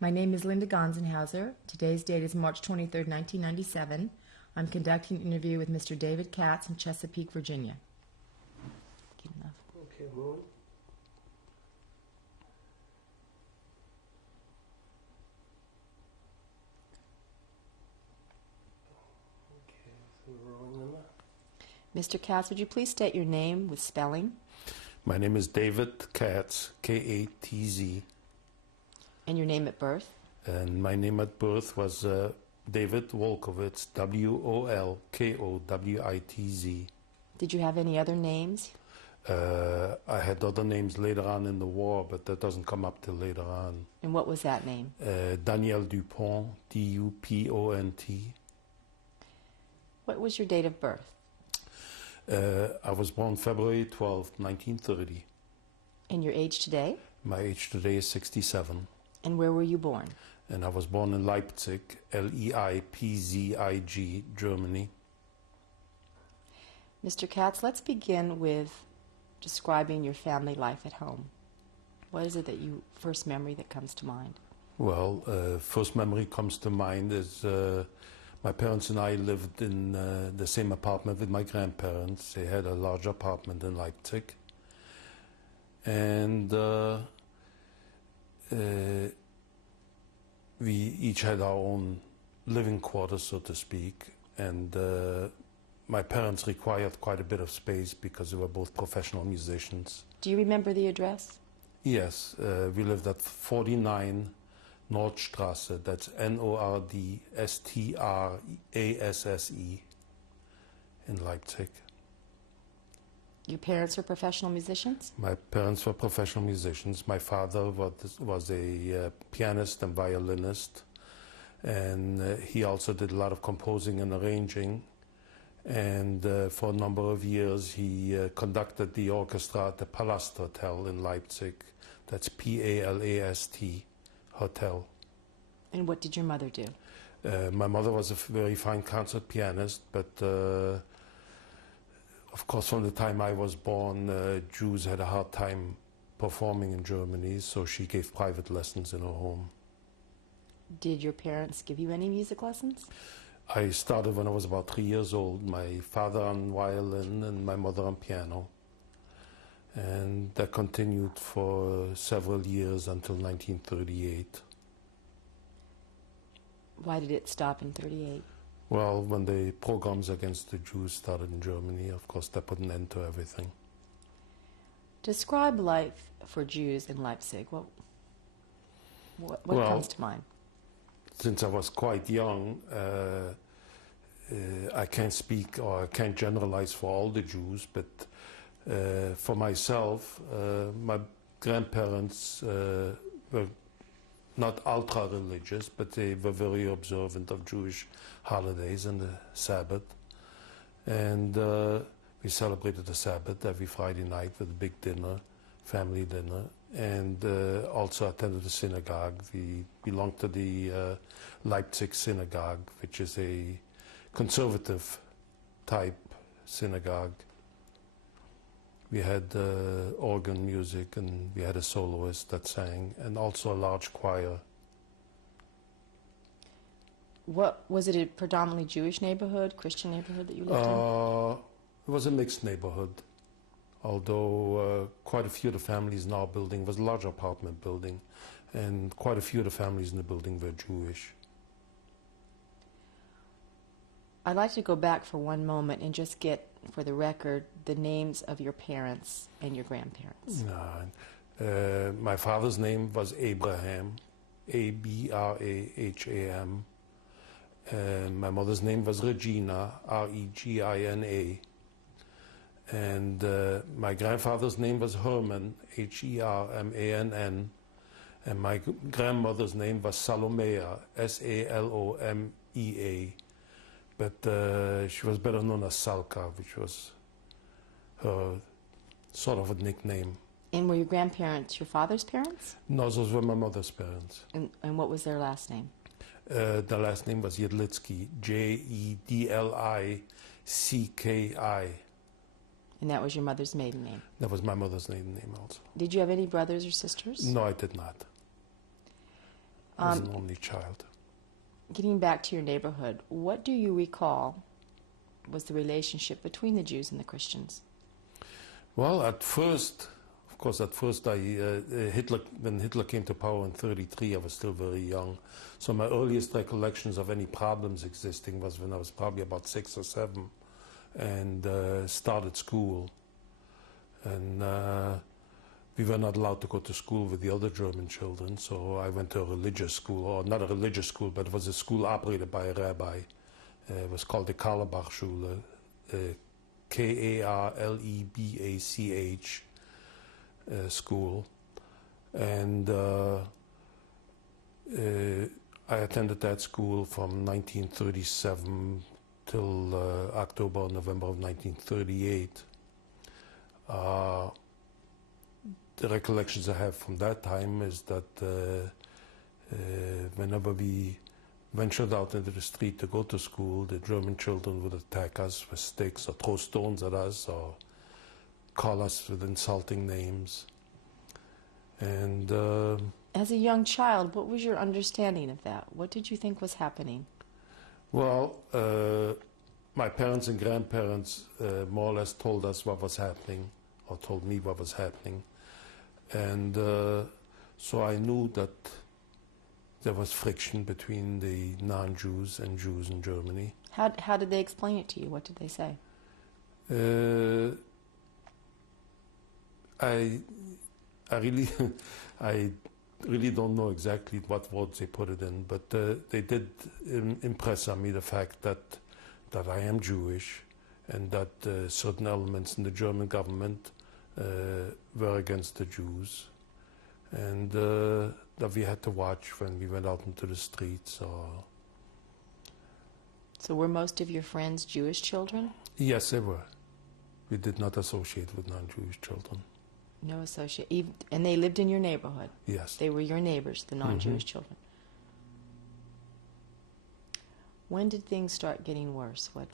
My name is Linda Gonzenhauser. Today's date is March 23rd, 1997. I'm conducting an interview with Mr. David Katz in Chesapeake, Virginia. Good enough. Okay, Moon. Okay, so we're rolling them up. Mr. Katz, would you please state your name with spelling? My name is David Katz, K-A-T-Z. And your name at birth? And my name at birth was David Wolkowitz, W-O-L-K-O-W-I-T-Z. Did you have any other names? I had other names later on in the war, but that doesn't come up till later on. And what was that name? Daniel Dupont, D-U-P-O-N-T. What was your date of birth? I was born February 12, 1930. And your age today? My age today is 67. And where were you born? And I was born in Leipzig, L-E-I-P-Z-I-G, Germany. Mr. Katz, let's begin with describing your family life at home. What is it that first memory that comes to mind? Well, first memory comes to mind is my parents and I lived in the same apartment with my grandparents. They had a large apartment in Leipzig. And we each had our own living quarters, so to speak, and my parents required quite a bit of space because they were both professional musicians. Do you remember the address? Yes, we lived at 49 Nordstrasse, that's N-O-R-D-S-T-R-A-S-S-E in Leipzig. Your parents were professional musicians? My parents were professional musicians. My father was a pianist and violinist, and he also did a lot of composing and arranging. And for a number of years he conducted the orchestra at the Palast Hotel in Leipzig. That's P-A-L-A-S-T Hotel. And what did your mother do? My mother was a very fine concert pianist, but of course, from the time I was born, Jews had a hard time performing in Germany, so she gave private lessons in her home. Did your parents give you any music lessons? I started when I was about 3 years old. My father on violin and my mother on piano. And that continued for several years until 1938. Why did it stop in 1938? Well, when the pogroms against the Jews started in Germany, of course, that put an end to everything. Describe life for Jews in Leipzig. What Well, comes to mind? Since I was quite young, I can't speak or I can't generalize for all the Jews, but for myself, my grandparents were not ultra-religious, but they were very observant of Jewish holidays and the Sabbath. And we celebrated the Sabbath every Friday night with a big dinner, family dinner, and also attended the synagogue. We belonged to the Leipzig synagogue, which is a conservative type synagogue. We had organ music, and we had a soloist that sang, and also a large choir. What was it? A predominantly Jewish neighborhood, Christian neighborhood that you lived in? It was a mixed neighborhood, although quite a few of the families in our building was a large apartment building, and quite a few of the families in the building were Jewish. I'd like to go back for one moment and just get, for the record, the names of your parents and your grandparents. My father's name was Abraham, A-B-R-A-H-A-M. My mother's name was Regina, R-E-G-I-N-A. And my grandfather's name was Herman, H-E-R-M-A-N-N. And my grandmother's name was Salomea, S-A-L-O-M-E-A. But she was better known as Salka, which was her sort of a nickname. And were your grandparents your father's parents? No, those were my mother's parents. And what was their last name? The last name was Jedlicky, J-E-D-L-I-C-K-I. And that was your mother's maiden name? That was my mother's maiden name also. Did you have any brothers or sisters? No, I did not. I was an only child. Getting back to your neighborhood, what do you recall was the relationship between the Jews and the Christians? Well, at first, when Hitler came to power in '33, I was still very young. So my earliest recollections of any problems existing was when I was probably about 6 or 7 and started school. And we were not allowed to go to school with the other German children, so I went to a religious school, or not a religious school, but it was a school operated by a rabbi. It was called the Karlebach Schule, Karlebach school. And I attended that school from 1937 till October or November of 1938. The recollections I have from that time is that whenever we ventured out into the street to go to school, the German children would attack us with sticks or throw stones at us or call us with insulting names. And as a young child, what was your understanding of that? What did you think was happening? Well, my parents and grandparents more or less told us what was happening, or told me what was happening. And so I knew that there was friction between the non-Jews and Jews in Germany. How did they explain it to you? What did they say? I really don't know exactly what words they put it in, but they did impress on me the fact that I am Jewish and that certain elements in the German government were against the Jews, and that we had to watch when we went out into the streets. So were most of your friends Jewish children? Yes, they were. We did not associate with non-Jewish children. No associate. And they lived in your neighborhood? Yes. They were your neighbors, the non-Jewish children. When did things start getting worse? What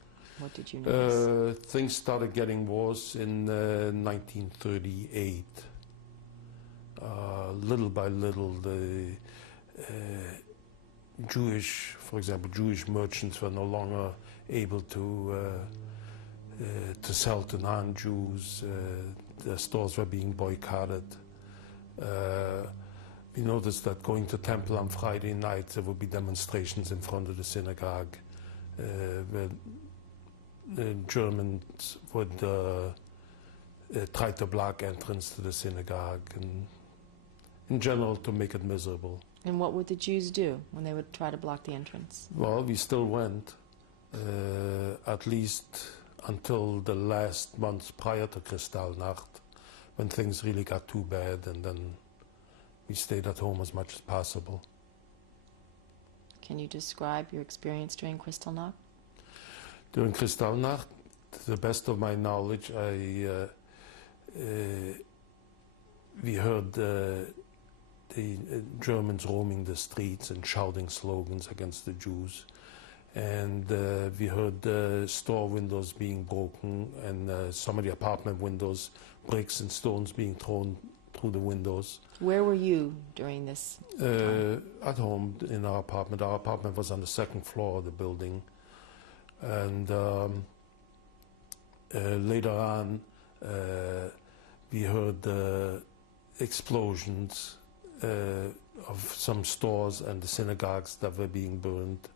did you notice? Things started getting worse in 1938. Little by little, the Jewish, for example, Jewish merchants were no longer able to sell to non-Jews. The stores were being boycotted. We noticed that going to temple on Friday night, there would be demonstrations in front of the synagogue where the Germans would try to block entrance to the synagogue, and in general to make it miserable. And what would the Jews do when they would try to block the entrance? Well, we still went, at least until the last months prior to Kristallnacht, when things really got too bad, and then we stayed at home as much as possible. Can you describe your experience during Kristallnacht? During Kristallnacht, to the best of my knowledge, we heard the Germans roaming the streets and shouting slogans against the Jews. And we heard store windows being broken, and some of the apartment windows, bricks and stones being thrown through the windows. Where were you during this time? At home in our apartment. Our apartment was on the second floor of the building. And later on, we heard explosions of some stores and the synagogues that were being burned.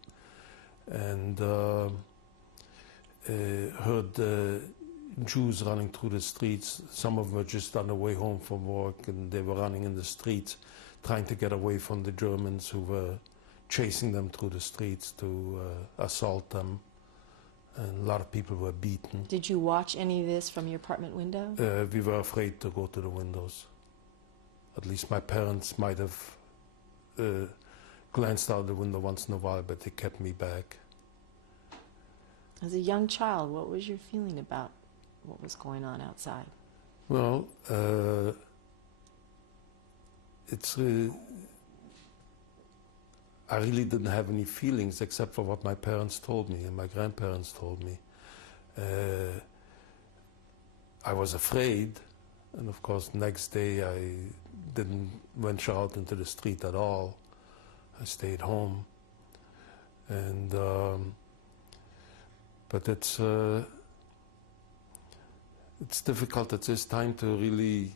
And heard Jews running through the streets. Some of them were just on their way home from work, and they were running in the streets trying to get away from the Germans who were chasing them through the streets to assault them. And a lot of people were beaten. Did you watch any of this from your apartment window? We were afraid to go to the windows. At least my parents might have glanced out the window once in a while, but they kept me back. As a young child, what was your feeling about what was going on outside? Well, I really didn't have any feelings except for what my parents told me and my grandparents told me. I was afraid, and of course, next day I didn't venture out into the street at all. I stayed home, and but it's difficult at this time to really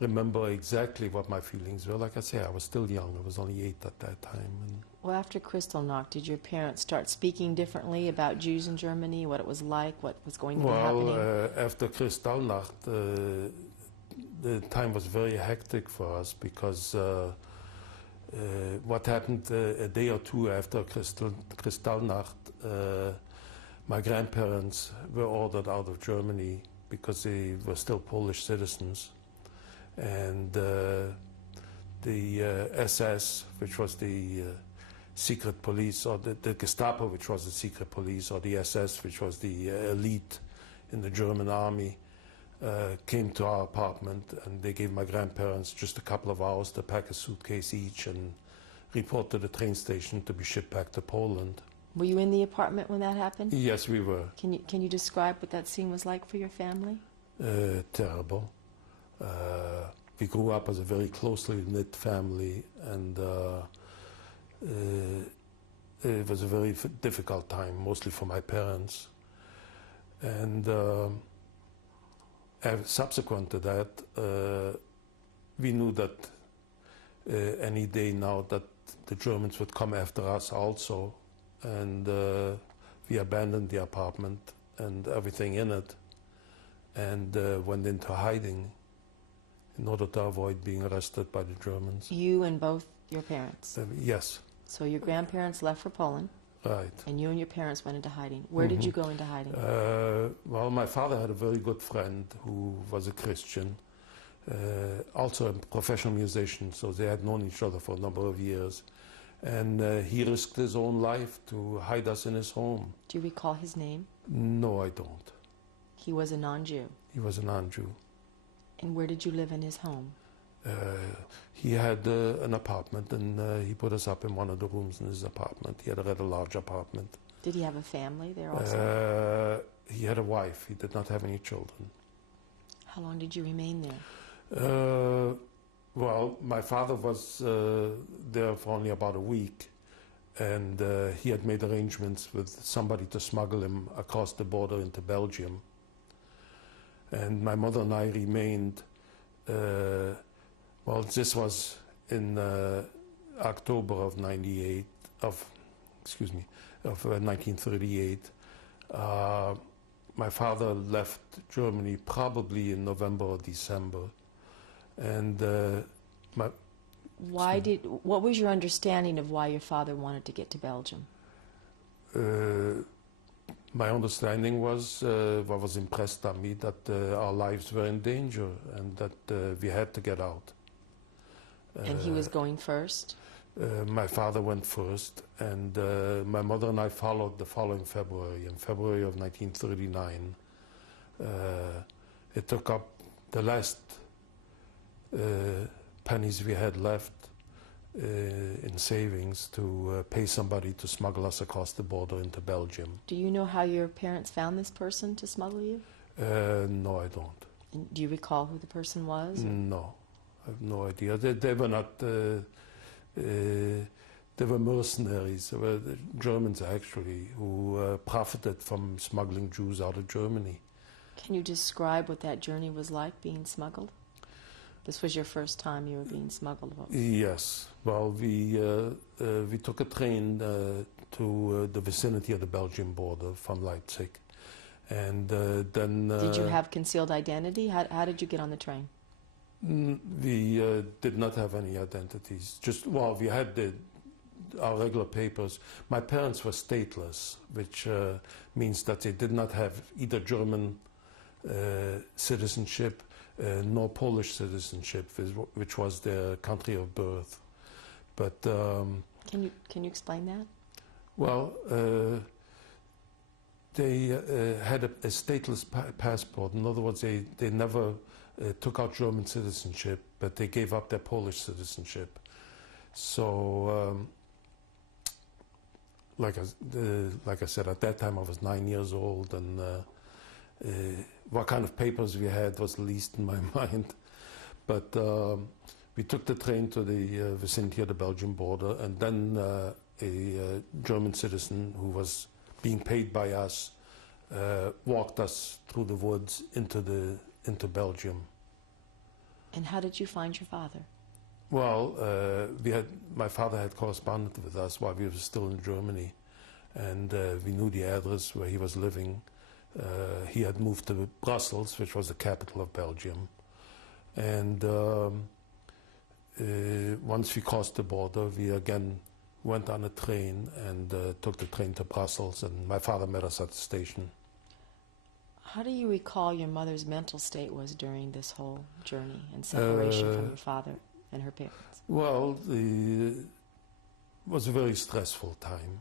remember exactly what my feelings were. Like I say, I was still young. I was only 8 at that time. And Well, after Kristallnacht, did your parents start speaking differently about Jews in Germany, what it was like, what was going to be happening? After Kristallnacht, the time was very hectic for us because what happened a day or two after Kristallnacht, my grandparents were ordered out of Germany because they were still Polish citizens. And the SS, which was the secret police, or the Gestapo, which was the secret police, or the SS, which was the elite in the German army, came to our apartment, and they gave my grandparents just a couple of hours to pack a suitcase each and report to the train station to be shipped back to Poland. Were you in the apartment when that happened? Yes, we were. Can you describe what that scene was like for your family? Terrible. We grew up as a very closely knit family, and it was a very difficult time, mostly for my parents. And subsequent to that, we knew that any day now that the Germans would come after us also, and we abandoned the apartment and everything in it, and went into hiding in order to avoid being arrested by the Germans. You and both your parents? Yes. So your grandparents left for Poland, right? And you and your parents went into hiding. Where did you go into hiding? Well, my father had a very good friend who was a Christian, also a professional musician, so they had known each other for a number of years. And he risked his own life to hide us in his home. Do you recall his name? No, I don't. He was a non-Jew? He was a non-Jew. And where did you live in his home? He had an apartment, and he put us up in one of the rooms in his apartment. He had a rather large apartment. Did he have a family there also? He had a wife. He did not have any children. How long did you remain there? Well, my father was there for only about a week, and he had made arrangements with somebody to smuggle him across the border into Belgium. And my mother and I remained, well, this was in October of 1938. My father left Germany probably in November or December. And what was your understanding of why your father wanted to get to Belgium? My understanding was, what was impressed on me, that our lives were in danger and that we had to get out. And he was going first? My father went first, and my mother and I followed the following February. In February of 1939, it took up the last pennies we had left in savings to pay somebody to smuggle us across the border into Belgium. Do you know how your parents found this person to smuggle you? No, I don't. And do you recall who the person was? No, I have no idea. They were not. They were mercenaries. They were the Germans actually who profited from smuggling Jews out of Germany. Can you describe what that journey was like, being smuggled? This was your first time you were being smuggled? Yes. Well, we took a train to the vicinity of the Belgian border from Leipzig. And then... did you have concealed identity? How did you get on the train? We did not have any identities. Just, well, we had our regular papers. My parents were stateless, which means that they did not have either German citizenship nor Polish citizenship, which was their country of birth. But can you explain that? Well, they had a stateless passport. In other words, they never took out German citizenship, but they gave up their Polish citizenship. So, like I said, at that time I was 9 years old, and what kind of papers we had was the least in my mind. But we took the train to the vicinity of the Belgian border, and then a German citizen who was being paid by us walked us through the woods into Belgium. And how did you find your father? Well, my father had corresponded with us while we were still in Germany, and we knew the address where he was living. He had moved to Brussels, which was the capital of Belgium, and once we crossed the border, we again went on a train and took the train to Brussels, and my father met us at the station. How do you recall your mother's mental state was during this whole journey and separation from your father and her parents? Well, it was a very stressful time.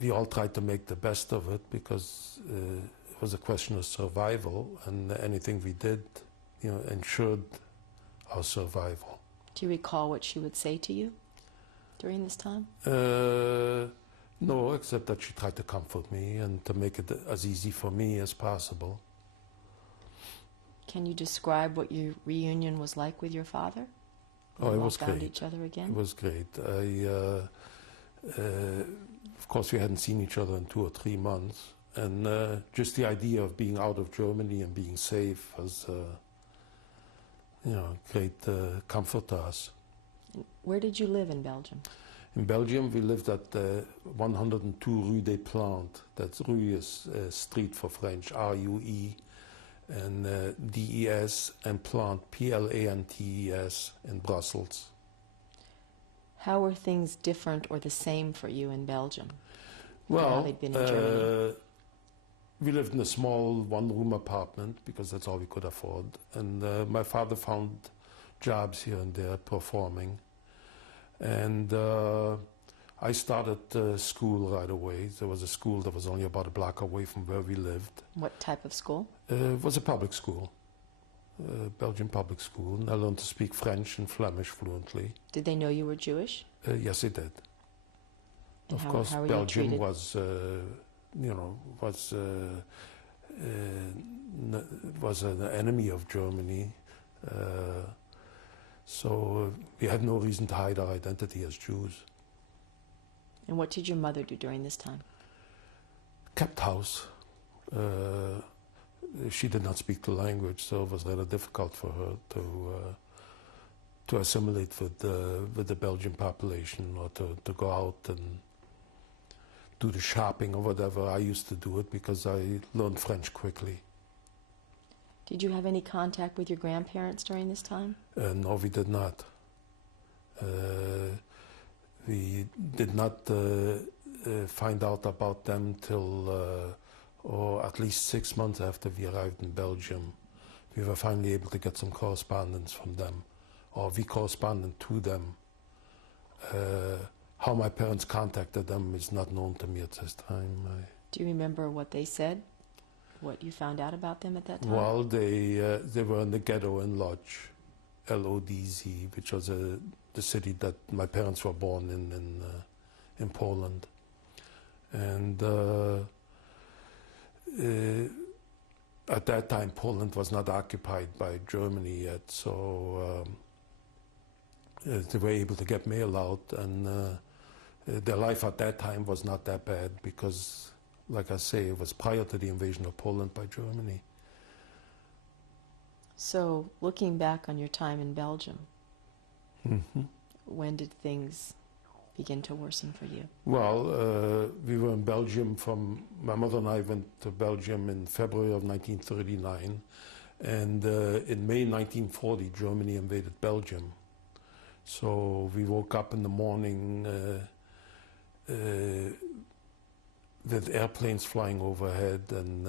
We all tried to make the best of it because it was a question of survival, and anything we did, ensured our survival. Do you recall what she would say to you during this time? No, except that she tried to comfort me and to make it as easy for me as possible. Can you describe what your reunion was like with your father? Oh, it was found great. each other again? It was great. Of course, we hadn't seen each other in 2 or 3 months, and just the idea of being out of Germany and being safe was, great comfort to us. Where did you live in Belgium? In Belgium, we lived at 102 Rue des Plantes. That's Rue is street for French, R-U-E, and D-E-S, and Plante, P-L-A-N-T-E-S, in Brussels. How were things different or the same for you in Belgium? Well, how they'd been in Germany? We lived in a small one-room apartment because that's all we could afford. And my father found jobs here and there performing. And I started school right away. There was a school that was only about a block away from where we lived. What type of school? It was a public school, Belgian public school. And I learned to speak French and Flemish fluently. Did they know you were Jewish? Yes, they did. And of course, how were Belgium you was, was an enemy of Germany. So we had no reason to hide our identity as Jews. And what did your mother do during this time? Kept house. She did not speak the language, so it was rather difficult for her to assimilate with the Belgian population, or to go out and do the shopping or whatever. I used to do it because I learned French quickly. Did you have any contact with your grandparents during this time? No, we did not. We did not find out about them till, or at least 6 months after we arrived in Belgium. We were finally able to get some correspondence from them, or we corresponded to them. How my parents contacted them is not known to me at this time. Do you remember what they said? What you found out about them at that time? Well, they were in the ghetto in Lodz, L-O-D-Z, which was the city that my parents were born in Poland. And at that time, Poland was not occupied by Germany yet, so they were able to get mail out, and their life at that time was not that bad because, like I say, it was prior to the invasion of Poland by Germany. So, looking back on your time in Belgium, when did things begin to worsen for you? Well, we were in Belgium my mother and I went to Belgium in February of 1939, and in May 1940, Germany invaded Belgium. So we woke up in the morning with airplanes flying overhead, and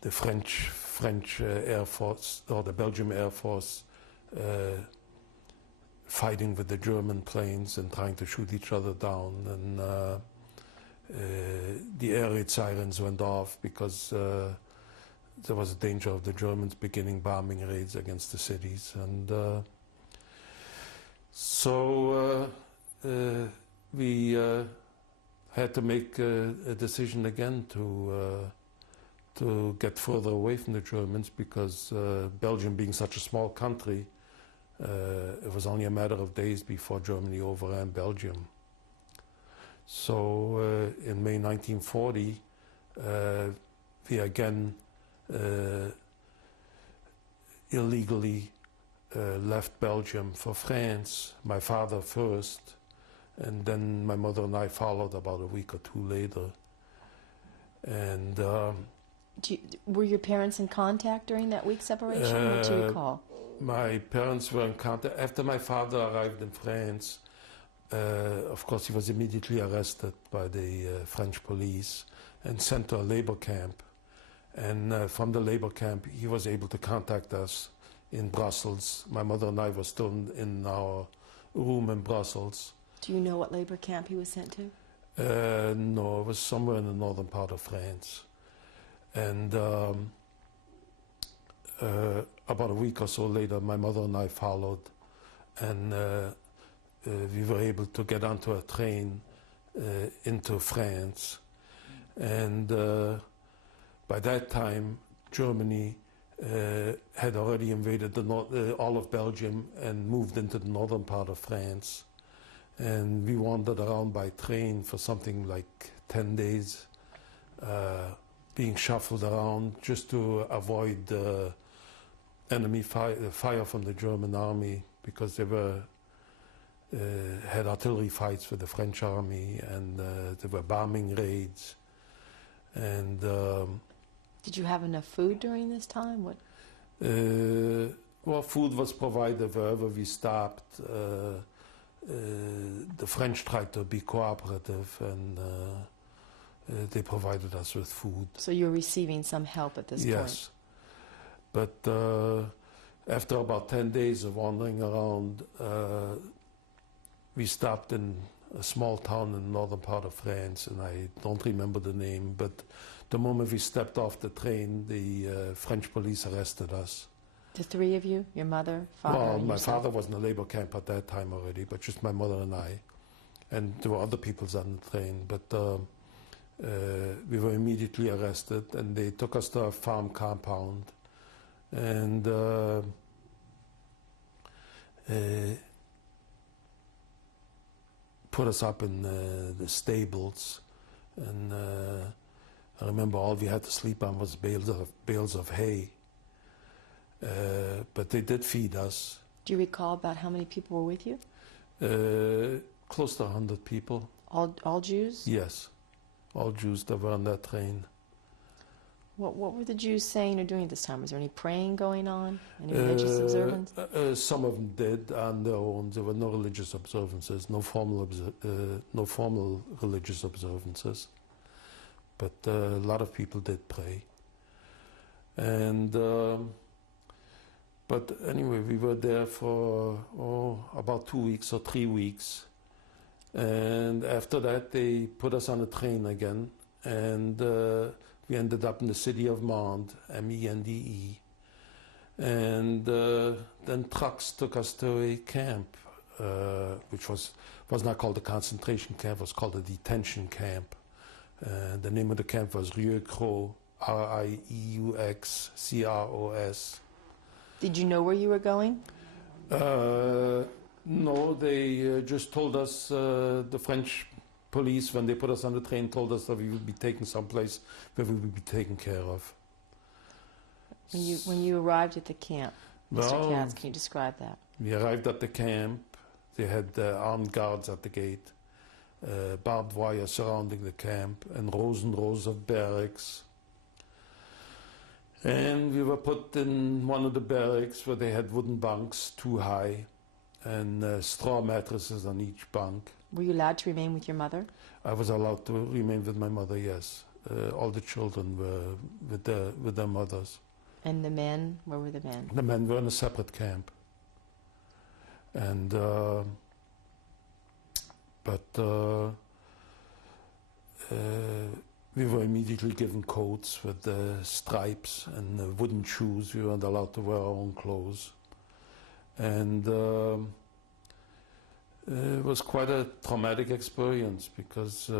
the French Air Force, or the Belgian Air Force, fighting with the German planes and trying to shoot each other down. And the air raid sirens went off because there was a danger of the Germans beginning bombing raids against the cities. And so we had to make a decision again to get further away from the Germans because Belgium being such a small country, it was only a matter of days before Germany overran Belgium. So in May 1940, we again illegally left Belgium for France, my father first, and then my mother and I followed about a week or two later. And were your parents in contact during that week separation? What do you recall? my parents were in contact. After my father arrived in France, of course he was immediately arrested by the French police and sent to a labor camp. And from the labor camp, he was able to contact us in Brussels. My mother and I were still in our room in Brussels. Do you know what labor camp he was sent to? No, it was somewhere in the northern part of France. And about a week or so later, my mother and I followed, and we were able to get onto a train into France. And by that time, Germany had already invaded all of Belgium and moved into the northern part of France. And we wandered around by train for something like 10 days, being shuffled around just to avoid enemy fire from the German army, because they had artillery fights with the French army, and there were bombing raids. And did you have enough food during this time? What? Well, food was provided wherever we stopped. The French tried to be cooperative, and they provided us with food. So you were receiving some help at this point? Yes. But after about 10 days of wandering around, we stopped in a small town in the northern part of France, and I don't remember the name, but the moment we stepped off the train, the French police arrested us. The three of you? Your mother, father, Well, and my yourself? father was in a labor camp at that time already, but just my mother and I. And there were other people on the train, but we were immediately arrested, and they took us to a farm compound, and put us up in the stables. And I remember all we had to sleep on was bales of hay. But they did feed us. Do you recall about how many people were with you? Close to 100 people. All Jews? Yes, all Jews that were on that train. What were the Jews saying or doing at this time? Was there any praying going on? Any religious observance? Some of them did on their own. There were no religious observances, no formal religious observances. But a lot of people did pray. And but anyway, we were there for about 2 weeks or 3 weeks. And after that, they put us on a train again. And we ended up in the city of Mende, M-E-N-D-E. And then trucks took us to a camp, which was not called a concentration camp, it was called a detention camp. The name of the camp was Rieux-Cros, R-I-E-U-X-C-R-O-S. Did you know where you were going? No, they just told us, the French police, when they put us on the train, told us that we would be taken someplace where we would be taken care of. When you arrived at the camp, Mr. Well, Katz, can you describe that? We arrived at the camp. They had armed guards at the gate, barbed wire surrounding the camp, and rows of barracks. And we were put in one of the barracks where they had wooden bunks, 2 high, and straw mattresses on each bunk. Were you allowed to remain with your mother? I was allowed to remain with my mother, yes. All the children were with their mothers. And the men, where were the men? The men were in a separate camp. And, we were immediately given coats with stripes and wooden shoes. We weren't allowed to wear our own clothes. And It was quite a traumatic experience because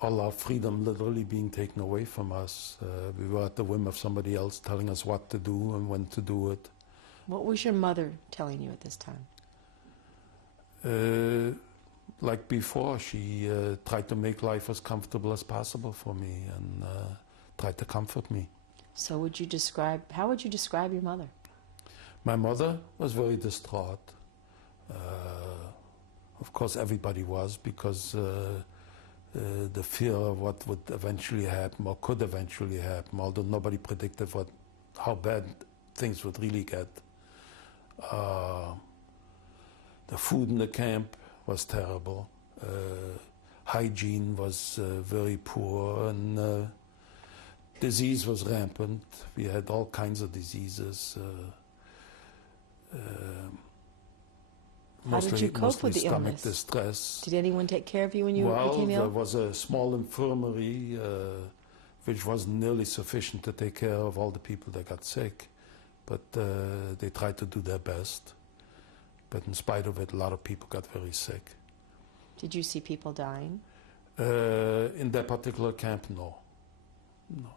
all our freedom literally being taken away from us. We were at the whim of somebody else telling us what to do and when to do it. What was your mother telling you at this time? Like before, she tried to make life as comfortable as possible for me and tried to comfort me. So how would you describe your mother? My mother was very distraught. Of course, everybody was, because the fear of what would eventually happen or could eventually happen, although nobody predicted how bad things would really get. The food in the camp was terrible. Hygiene was very poor, and disease was rampant. We had all kinds of diseases. How did you cope with the stomach illness? Distress. Did anyone take care of you when you became ill? There was a small infirmary which wasn't nearly sufficient to take care of all the people that got sick, but they tried to do their best. But in spite of it, a lot of people got very sick. Did you see people dying? In that particular camp, no. No.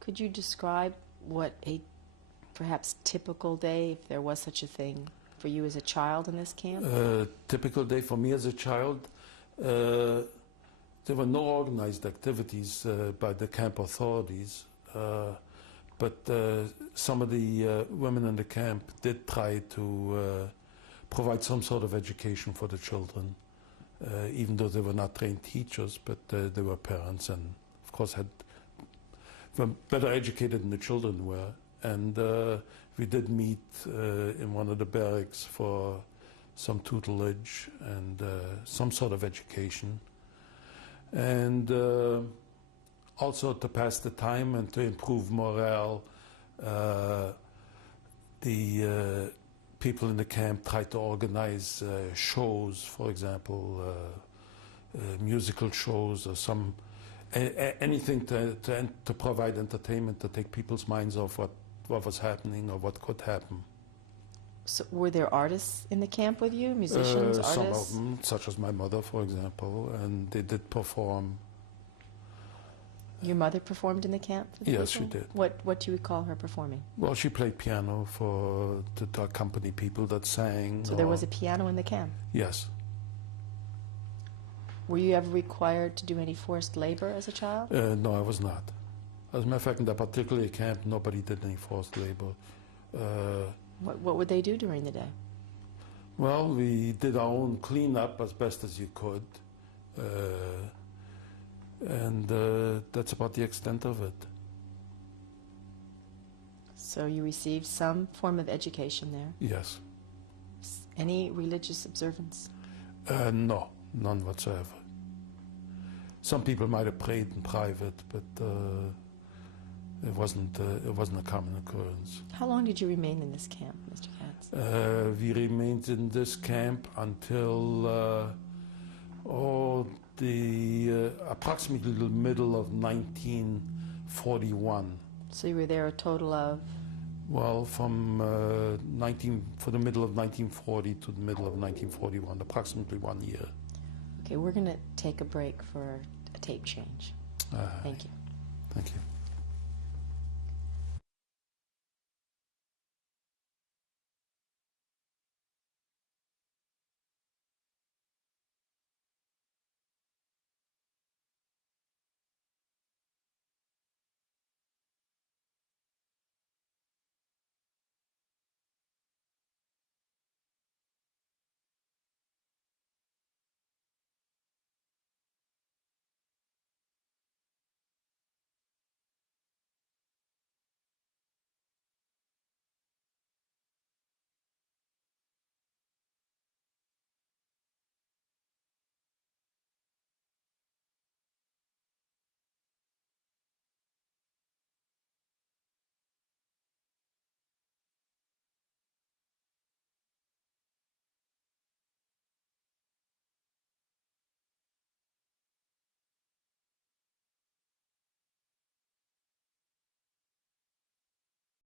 Could you describe what a perhaps typical day, if there was such a thing, for you as a child in this camp? Typical day for me as a child, there were no organized activities by the camp authorities, but some of the women in the camp did try to provide some sort of education for the children, even though they were not trained teachers, but they were parents and, of course, were better educated than the children were. And we did meet in one of the barracks for some tutelage and some sort of education. And also to pass the time and to improve morale, the people in the camp tried to organize shows, for example, musical shows or anything to provide entertainment, to take people's minds off what was happening or what could happen. So were there artists in the camp with you, musicians, artists? Some of them, such as my mother, for example, and they did perform. Your mother performed in the camp? Yes, she did. What do you recall her performing? Well, she played piano to accompany people that sang. So there was a piano in the camp? Yes. Were you ever required to do any forced labor as a child? No, I was not. As a matter of fact, in that particular camp, nobody did any forced labor. What would they do during the day? Well, we did our own cleanup as best as you could. And that's about the extent of it. So you received some form of education there? Yes. Any religious observance? No, none whatsoever. Some people might have prayed in private, but it wasn't a common occurrence. How long did you remain in this camp, Mr. Katz? We remained in this camp until approximately the middle of 1941. So you were there a total of? Well, from for the middle of 1940 to the middle of 1941, approximately 1 year. Okay, we're going to take a break for a tape change. Thank you. Thank you.